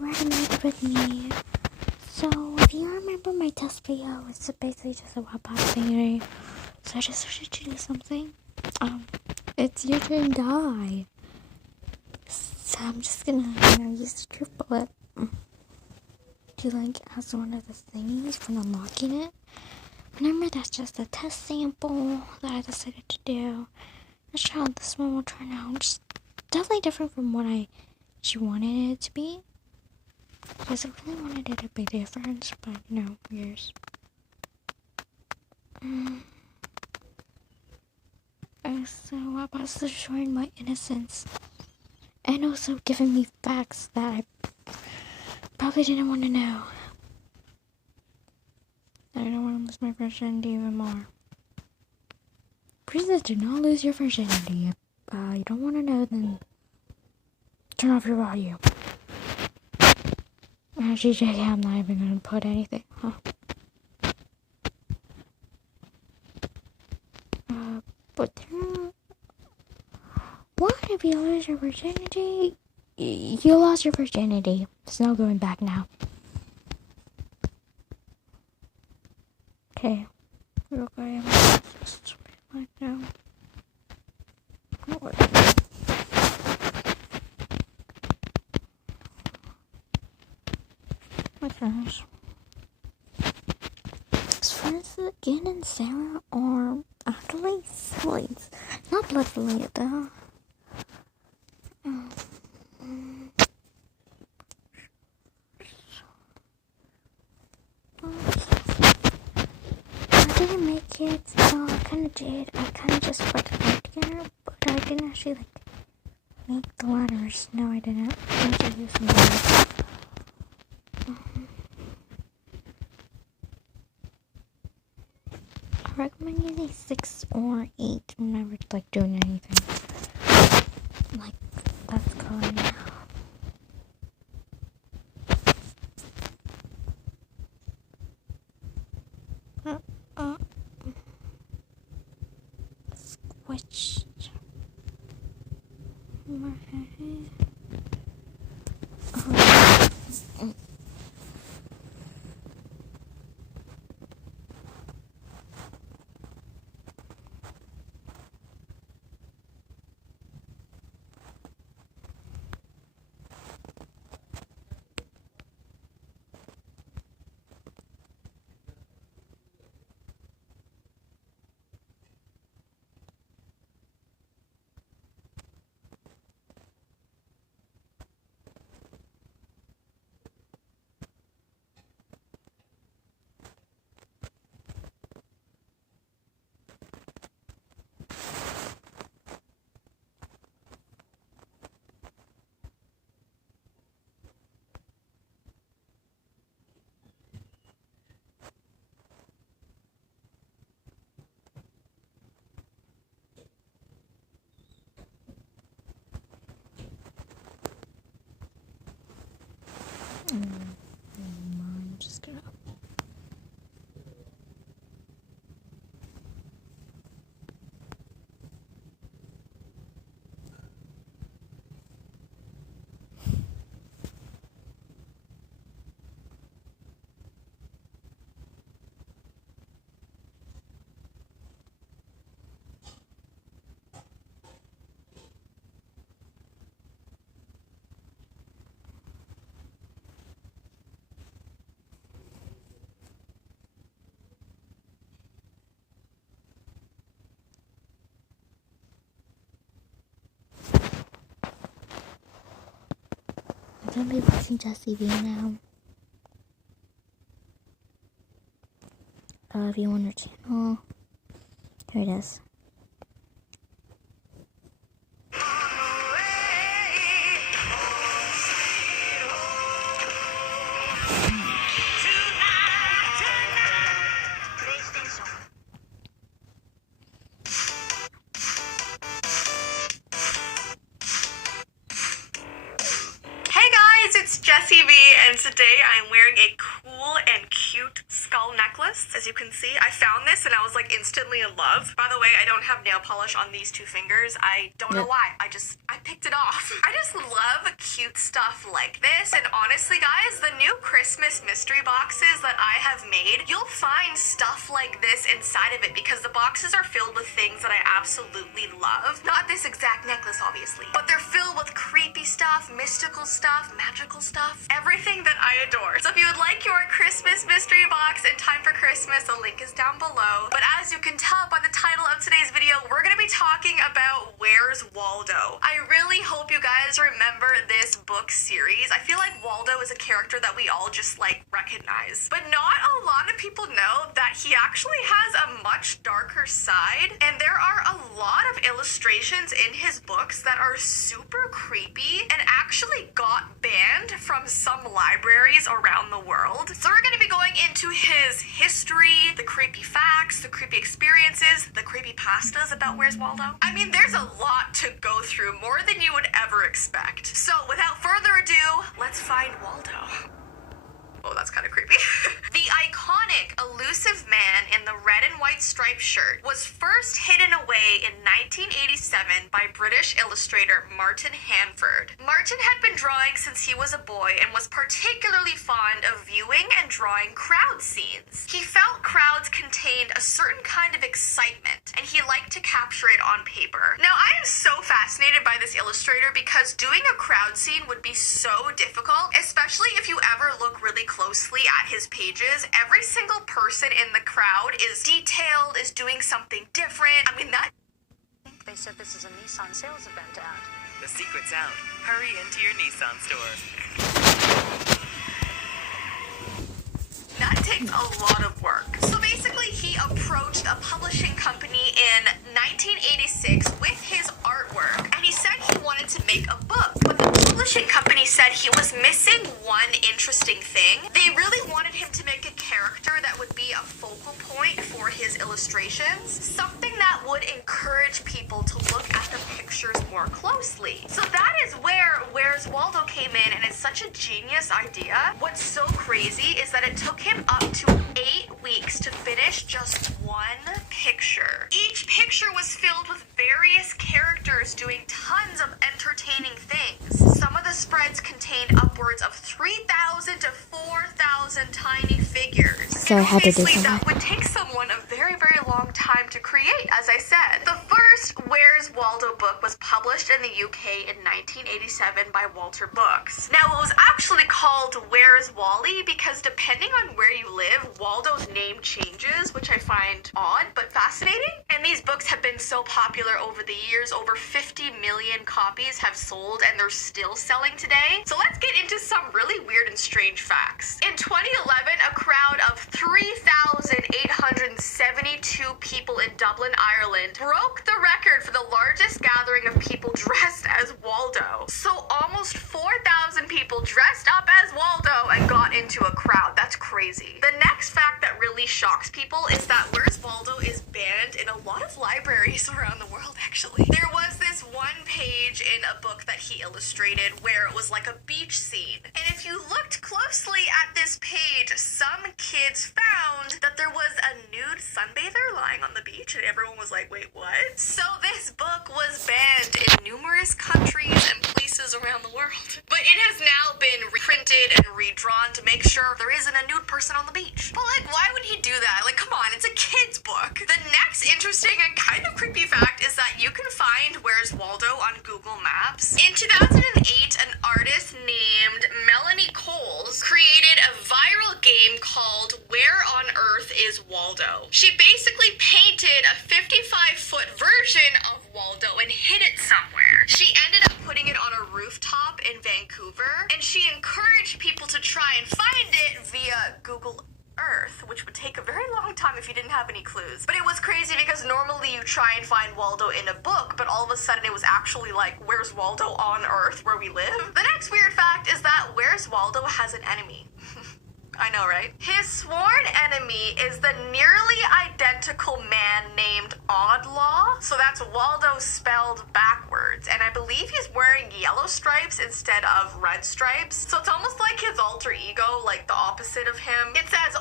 recommend with me. So, if you remember my test video, it's basically just a robot thingy. So I just started to do something. It's your turn to die. So I'm just gonna, use the truth bullet to as one of the thingies when unlocking it. Remember, that's just a test sample that I decided to do. Let's try how this one will turn out. Just definitely different from what I wanted it to be. Because I really wanted it to be different, but yours. So robots are showing my innocence. And also giving me facts that I probably didn't want to know. I don't want to lose my virginity even more. Princess, do not lose your virginity. If you don't want to know, then turn off your volume. Actually, JK, I'm not even going to put anything, huh? But what if you lose your virginity? You lost your virginity. There's no going back now. Okay. Okay. Just right now. My friends. As far as Gin and Sarah are actually siblings. Not blood related though. I didn't make it, so I kinda did. I kinda just put the art together, but I didn't actually make the letters. No, I didn't. I actually used some letters. I recommend using 6 or 8 whenever doing anything. That's going now. Switched my head. I'm just gonna. I'm gonna be watching Jessie V now. If you want her channel, here it is. It's Jessie V, and today I'm wearing a cool and cute scarf. skull necklace, as you can see. I found this and I was like instantly in love. By the way, I don't have nail polish on these two fingers. I don't know why. I picked it off. I just love cute stuff like this. And honestly, guys, the new Christmas mystery boxes that I have made, you'll find stuff like this inside of it because the boxes are filled with things that I absolutely love. Not this exact necklace, obviously, but they're filled with creepy stuff, mystical stuff, magical stuff, everything that I adore. So if you would like your Christmas mystery box in time for Christmas, the link is down below. But as you can tell by the title of today's video, we're gonna be talking about Where's Waldo. I really hope you guys remember this book series. I feel like Waldo is a character that we all just like recognize, but not a lot of people know that he actually has a much darker side, and there are a lot of illustrations in his books that are super creepy and actually got banned from some libraries around the world. So we're gonna be going into his history, the creepy facts, the creepy experiences, the creepy pastas about Where's Waldo. I mean, there's a lot to go through, more than you would ever expect. So without further ado, let's find Waldo. Oh, that's kind of creepy. The iconic, elusive man in the red and white striped shirt was first hidden away in 1987 by British illustrator Martin Handford. Martin had been drawing since he was a boy and was particularly fond of viewing and drawing crowd scenes. He felt crowds contained a certain kind of excitement, and he liked to capture it on paper. Now, I am so fascinated by this illustrator because doing a crowd scene would be so difficult, especially if you ever look really closely at his pages. Every single person in the crowd is detailed, is doing something different. I mean, that... They said this is a Nissan sales event ad. The secret's out. Hurry into your Nissan store. That takes a lot of work. So basically, he approached a publishing company in 1986 with his artwork, and he said he wanted to make a book. But the publishing company said he was missing one interesting thing. They really wanted him to make a character that would be a focal point for his illustrations, something that would encourage people to look at the pictures more closely. So that is where Where's Waldo came in, and it's such a genius idea. What's so crazy is that it took him up to 8 weeks to finish just one picture. Each picture was filled with various characters doing tons of entertaining things. Some of the spreads contained upwards of 3,000 to 4,000 tiny figures. So I had to do Obviously, something. that would take someone a very, very long time to create, as I said. The first Where's Waldo book was published in the UK in 1987 by Walter Books. Now, it was actually called Where's Wally because depending on where you live, Waldo's name changes, which I find odd but fascinating. And these books have been so popular over the years. Over 50 million copies have sold, and they're still selling today. So let's get into some really weird and strange facts. In 2011, a crowd of 3,872 people in Dublin, Ireland broke the record for the largest gathering of people dressed as Waldo. So almost 4,000 people dressed up as Waldo and got into a crowd. That's crazy. The next fact that really shocks people is that Where's Waldo is banned in a lot of libraries around the world, actually. There was this one page in a book that he illustrated where it was like a beach scene. And if you looked closely at this page, some kids found that there was a nude sunbather lying on the beach, and everyone was like, wait, what? So this book was banned in numerous countries and places around the world. But it has now been reprinted and redrawn to make sure there isn't a nude person on the beach. But like, why would he do that? Like, come on, it's a kid's book. The next interesting and kind of creepy fact is that you can find Where's Waldo on Google Maps. In 2008, an artist named Melanie Coles created a viral game called Where on Earth is Waldo? She basically painted a 55-foot version of Waldo and hid it somewhere. She ended up putting it on a rooftop in Vancouver, and she encouraged people to try and find it via Google Earth, which would take a very long time if you didn't have any clues. But it was crazy because normally you try and find Waldo in a book, but all of a sudden it was actually like, Where's Waldo on Earth where we live? The next weird fact is that Where's Waldo has an enemy. I know, right? His sworn enemy is the nearly identical man named Oddlaw. So that's Waldo spelled backwards. And I believe he's wearing yellow stripes instead of red stripes. So it's almost like his alter ego, like the opposite of him. It says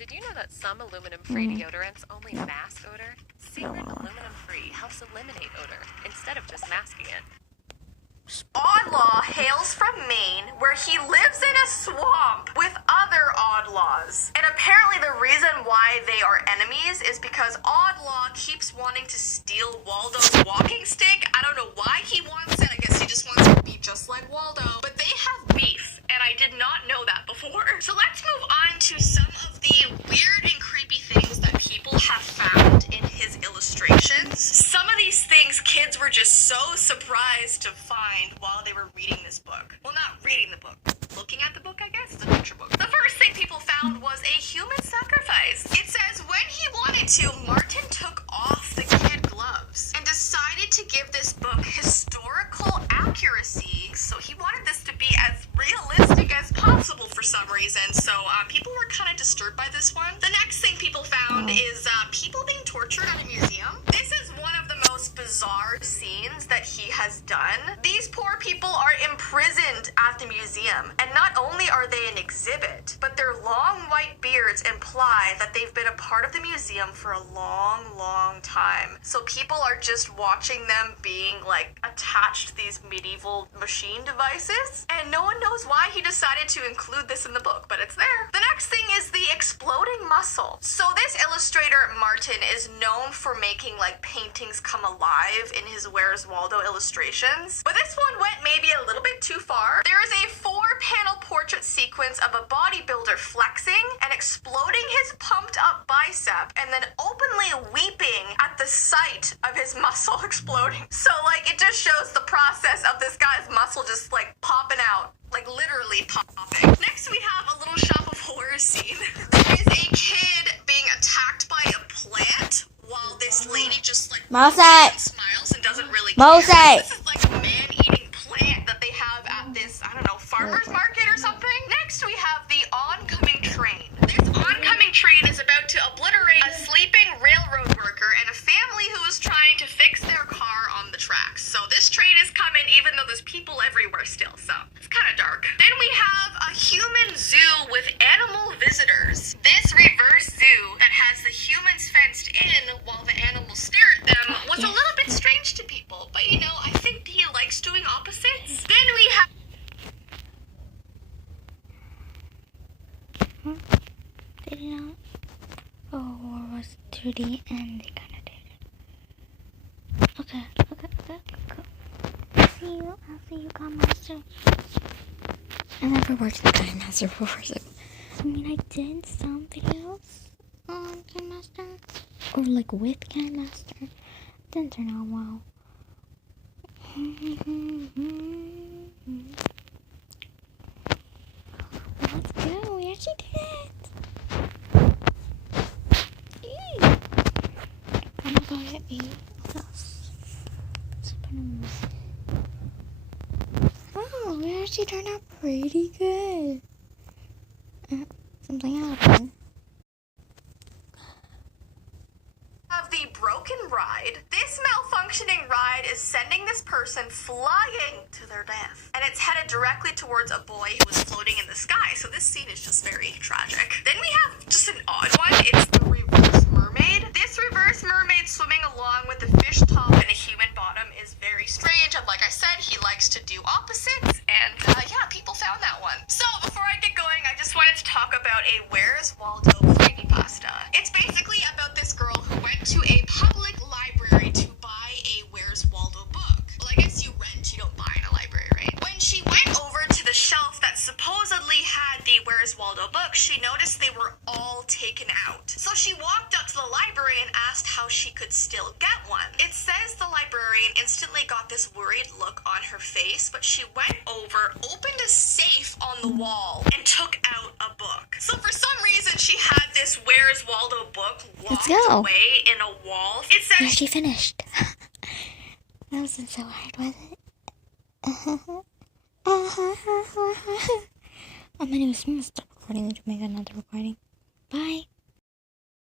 Did you know that some aluminum-free deodorants only mask odor? Secret aluminum-free helps eliminate odor instead of just masking it. Oddlaw hails from Maine, where he lives in a swamp with other Oddlaws. And apparently the reason why they are enemies is because Oddlaw keeps wanting to steal Waldo's walking stick. I don't know why he wants it. I guess he just wants to be just like Waldo. But they have beef, and I did not know that before. So let's move on to some of the weird and creepy things that people have found in his illustrations. Some of these things kids were just so surprised to find while they were reading this book. Well, not reading the book. Looking at the book, I guess. It's a picture book. The first thing people found was a human sacrifice. It says when he wanted to, Martin took off the kid gloves and decided to give this book historical accuracy. So he wanted this to be as realistic as possible for some reason. So people were kind of disturbed by this one. The next thing people found is people being tortured at a museum. This is one of the most bizarre scenes that he has done. These poor people are imprisoned at the museum, and not only are they an exhibit, but their long white beards imply that they've been a part of the museum for a long, long time. So people are just watching them being like attached to these medieval machine devices, and no one knows why he decided to include this in the book, but it's there. The next thing is the exploding muscle. So this illustrator, Martin, is known for making like paintings come alive in his Where's Waldo illustrations, but this one went maybe a little bit too far. There is a 4-panel portrait sequence of a bodybuilder flexing and exploding his pumped up bicep and then openly weeping at the sight of his muscle exploding. So like it just shows the process of this guy's muscle just like popping out. Like literally popping. Next we have a little shop of horrors scene. There is a kid being attacked by a plant while this lady just like smiles and doesn't really care. This is like a man-eating plant that they have at this, I don't know, farmer's market or something. Next we have the oncoming train. This oncoming train is about to obliterate a sleeping railroad worker and a family who is trying to fix their car on the tracks. So this train is coming even though there's people everywhere still, so it's kind of dark. Then we have a human zoo with animal visitors. This reverse zoo that has the humans fenced in while the animals stare at them was a little bit strange to people, but you know, I think he likes doing opposites. Then we have Did it not? Oh, or was it 2D and they kind of did it. Okay, go. I'll see you, God Master. I never worked with God Master before, so. I mean, I did some videos on God Master, or like with God Master. Didn't turn out well. Let's go, we actually did it. I'm gonna go eat. What else? Oh, we actually turned out pretty good. Something happened. of the broken ride. This malfunctioning ride is sending this person flying to their death. And it's headed directly towards a boy who was floating in the sky. So this scene is just very tragic. Then we have just an odd one. It's the reverse mermaid. This reverse mermaid swimming along with a fish top and a human bottom is very strange. And like I said, he likes to do opposites. And yeah, people found that one. So before I get going, I just wanted to talk about a Where's Waldo creepypasta. It's basically about this girl who went to a public library to buy a Where's Waldo book. Well, I guess you rent, you don't buy in a library, right? When she went over to the shelf that supposedly had the Where's Waldo book, she noticed they were all taken out. So she walked up to the library and asked how she could still get one. It says the librarian instantly got this worried look on her face, but she went over, opened a safe on the wall, and took out a book. So for some reason, she had this Where's Waldo book locked away in a wall. It says... Yeah, she finished. That wasn't so hard, was it? I'm gonna stop recording to make another recording. Bye.